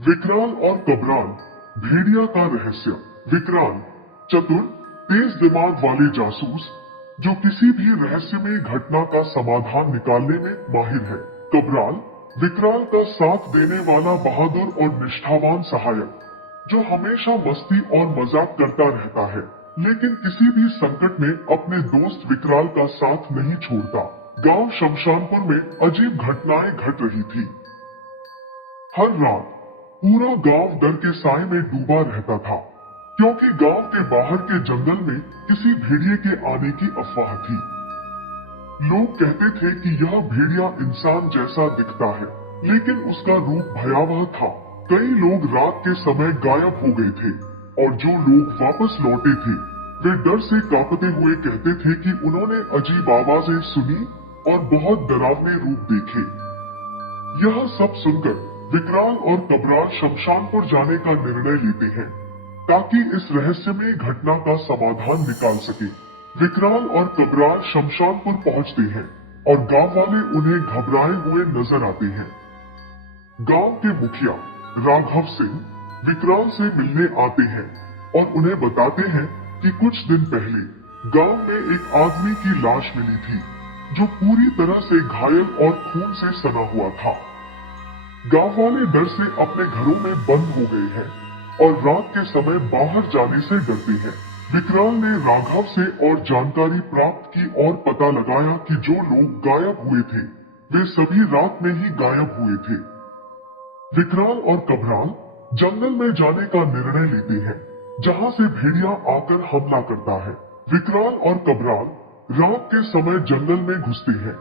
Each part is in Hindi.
विकराल और कबरान, भेड़िया का रहस्य। विकराल चतुर, तेज दिमाग वाले जासूस जो किसी भी रहस्यमय घटना का समाधान निकालने में माहिर है। कबरान विकराल का साथ देने वाला बहादुर और निष्ठावान सहायक जो हमेशा मस्ती और मजाक करता रहता है, लेकिन किसी भी संकट में अपने दोस्त विकराल का साथ नहीं छोड़ता। गांव शमशानपुर में अजीब घटनाएं घट रही थी। हर रात पूरा गांव डर के साए में डूबा रहता था, क्योंकि गांव के बाहर के जंगल में किसी भेड़िए के आने की अफवाह थी। लोग कहते थे कि यह भेड़िया इंसान जैसा दिखता है, लेकिन उसका रूप भयावह था। कई लोग रात के समय गायब हो गए थे, और जो लोग वापस लौटे थे वे डर से कांपते हुए कहते थे कि उन्होंने अजीब आवाजें सुनी और बहुत डरावने रूप देखे। यह सब सुनकर विकराल और कबराल शमशानपुर जाने का निर्णय लेते हैं, ताकि इस रहस्यमय घटना का समाधान निकाल सके। विकराल और कबराल शमशानपुर पहुंचते हैं और गांव वाले उन्हें घबराए हुए नजर आते हैं। गांव के मुखिया राघव सिंह विकराल से मिलने आते हैं और उन्हें बताते हैं कि कुछ दिन पहले गांव में एक आदमी की लाश मिली थी, जो पूरी तरह से घायल और खून से सना हुआ था। गांव वाले डर से अपने घरों में बंद हो गए हैं और रात के समय बाहर जाने से डरते हैं। विकराल ने राघव से और जानकारी प्राप्त की और पता लगाया कि जो लोग गायब हुए थे वे सभी रात में ही गायब हुए थे। विकराल और कबराल जंगल में जाने का निर्णय लेते हैं, जहां से भेड़िया आकर हमला करता है। विकराल और कबराल रात के समय जंगल में घुसते हैं।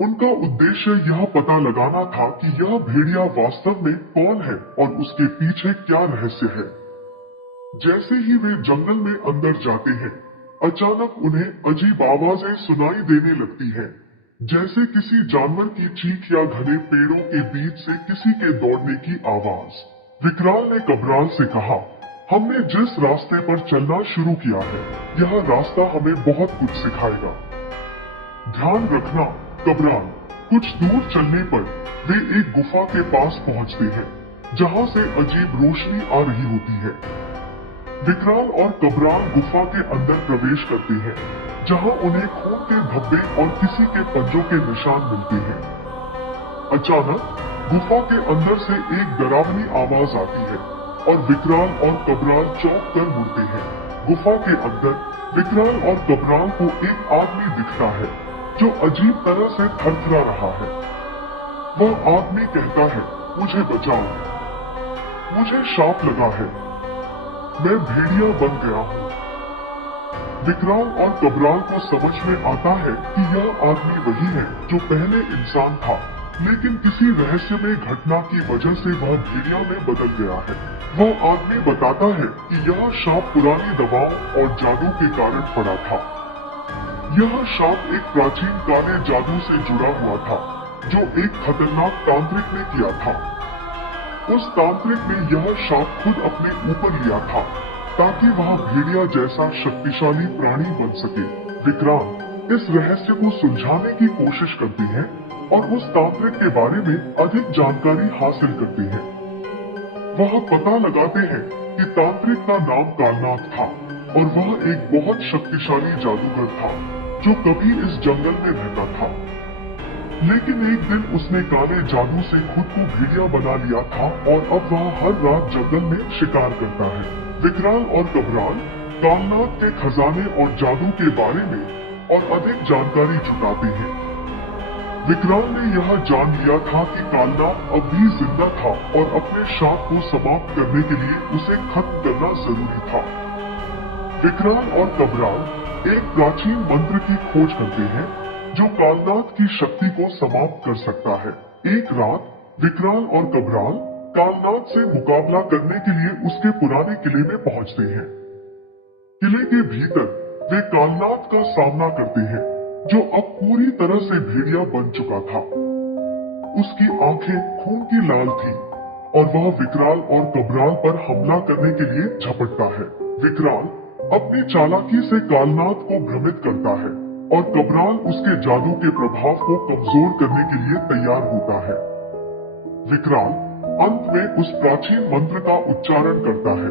उनका उद्देश्य यह पता लगाना था कि यह भेड़िया वास्तव में कौन है और उसके पीछे क्या रहस्य है। जैसे ही वे जंगल में अंदर जाते हैं, अचानक उन्हें अजीब आवाजें सुनाई देने लगती हैं, जैसे किसी जानवर की चीख या घने पेड़ों के बीच से किसी के दौड़ने की आवाज। विकराल ने कबराल से कहा, हमने जिस रास्ते पर चलना शुरू किया है, यह रास्ता हमें बहुत कुछ सिखाएगा। ध्यान रखना कबराल। कुछ दूर चलने पर वे एक गुफा के पास पहुंचते हैं, जहां से अजीब रोशनी आ रही होती है। विकराल और कबराल गुफा के अंदर प्रवेश करते हैं, जहां उन्हें खून के धब्बे और किसी के पंजों के निशान मिलते हैं। अचानक गुफा के अंदर से एक डरावनी आवाज आती है और विकराल और कबराल चौंक कर मुड़ते हैं। गुफा के अंदर विकराल और कबराल को एक आदमी दिखता है, जो अजीब तरह से थरथरा रहा है। वह आदमी कहता है, मुझे बचाओ, मुझे शाप लगा है, मैं भेड़िया बन गया हूँ। विकराल और कबराल को समझ में आता है कि यह आदमी वही है जो पहले इंसान था, लेकिन किसी रहस्यमय घटना की वजह से वह भेड़िया में बदल गया है। वह आदमी बताता है कि यह शाप पुरानी दवाओं और जादू के कारण पड़ा था। यह शाप एक प्राचीन काले जादू से जुड़ा हुआ था, जो एक खतरनाक तांत्रिक ने किया था। उस तांत्रिक ने यह शाप खुद अपने ऊपर लिया था, ताकि वह भेड़िया जैसा शक्तिशाली प्राणी बन सके। विकराल इस रहस्य को सुलझाने की कोशिश करते हैं और उस तांत्रिक के बारे में अधिक जानकारी हासिल करते हैं। वह पता लगाते हैं कि तांत्रिक का नाम कालनाथ था और वह एक बहुत शक्तिशाली जादूगर था, जो कभी इस जंगल में रहता था। लेकिन एक दिन उसने काले जादू से खुद को भेड़िया बना लिया था और अब वह हर रात जंगल में शिकार करता है। विकराल और कबराल कालनाथ के खजाने और जादू के बारे में और अधिक जानकारी जुटाते हैं। विकराल ने यह जान लिया था कि कालनाथ अब भी जिंदा था और अपने शाप को समाप्त करने के लिए उसे खत्म करना जरूरी था। विकराल और कबराल एक प्राचीन मंत्र की खोज करते हैं, जो कालनाथ की शक्ति को समाप्त कर सकता है। एक रात विकराल और कबराल कालनाथ से मुकाबला करने के लिए उसके पुराने किले में पहुंचते हैं। किले के भीतर वे कालनाथ का सामना करते हैं, जो अब पूरी तरह से भेड़िया बन चुका था। उसकी आंखें खून की लाल थी और वह विकराल और कबराल पर हमला करने के लिए झपटता है। विकराल अपनी चालाकी से कालनाथ को भ्रमित करता है और कबराल उसके जादू के प्रभाव को कमजोर करने के लिए तैयार होता है। विकराल अंत में उस प्राचीन मंत्र का उच्चारण करता है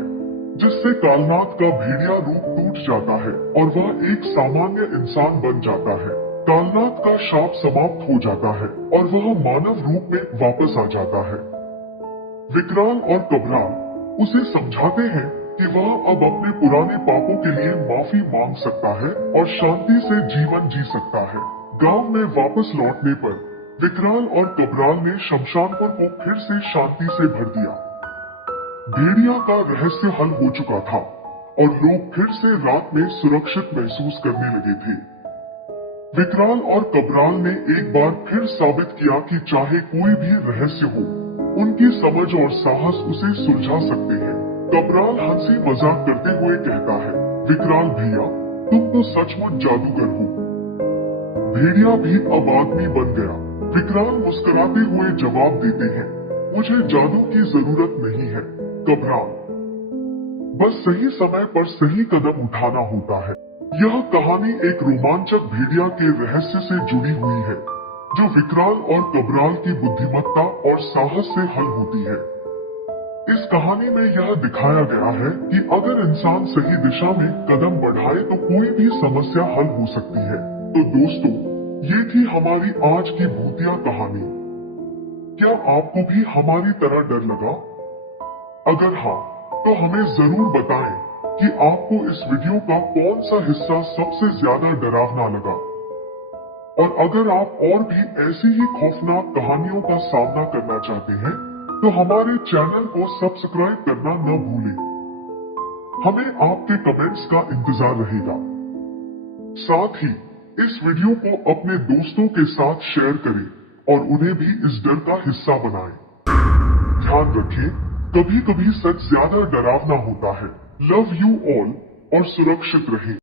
जिससे कालनाथ का भेड़िया रूप टूट जाता है और वह एक सामान्य इंसान बन जाता है। कालनाथ का शाप समाप्त हो जाता है और वह मानव रूप में वापस आ जाता है। विकराल और कबराल उसे समझाते हैं कि वह अब अपने पुराने पापों के लिए माफी मांग सकता है और शांति से जीवन जी सकता है। गांव में वापस लौटने पर विकराल और कबराल ने शमशानपुर को फिर से शांति से भर दिया। भेड़िया का रहस्य हल हो चुका था और लोग फिर से रात में सुरक्षित महसूस करने लगे थे। विकराल और कबराल ने एक बार फिर साबित किया कि चाहे कोई भी रहस्य हो, उनकी समझ और साहस उसे सुलझा सकते हैं। कबराल हंसी मजाक करते हुए कहता है, विकराल भैया, तुम तो सचमुच जादूगर हो। भेड़िया भी अब आदमी बन गया। विकराल मुस्कुराते हुए जवाब देते हैं, मुझे जादू की जरूरत नहीं है कबराल, बस सही समय पर सही कदम उठाना होता है। यह कहानी एक रोमांचक भेड़िया के रहस्य से जुड़ी हुई है जो विकराल और कबराल की बुद्धिमत्ता और साहस से हल होती है। इस कहानी में यह दिखाया गया है कि अगर इंसान सही दिशा में कदम बढ़ाए तो कोई भी समस्या हल हो सकती है। तो दोस्तों, ये थी हमारी आज की भूतिया कहानी। क्या आपको भी हमारी तरह डर लगा? अगर हाँ, तो हमें जरूर बताएं कि आपको इस वीडियो का कौन सा हिस्सा सबसे ज्यादा डरावना लगा। और अगर आप और भी ऐसी ही खौफनाक कहानियों का सामना करना चाहते हैं, तो हमारे चैनल को सब्सक्राइब करना न भूलें। हमें आपके कमेंट्स का इंतजार रहेगा। साथ ही इस वीडियो को अपने दोस्तों के साथ शेयर करें और उन्हें भी इस डर का हिस्सा बनाएं। ध्यान रखें, कभी कभी सच ज्यादा डरावना होता है। लव यू ऑल और सुरक्षित रहें।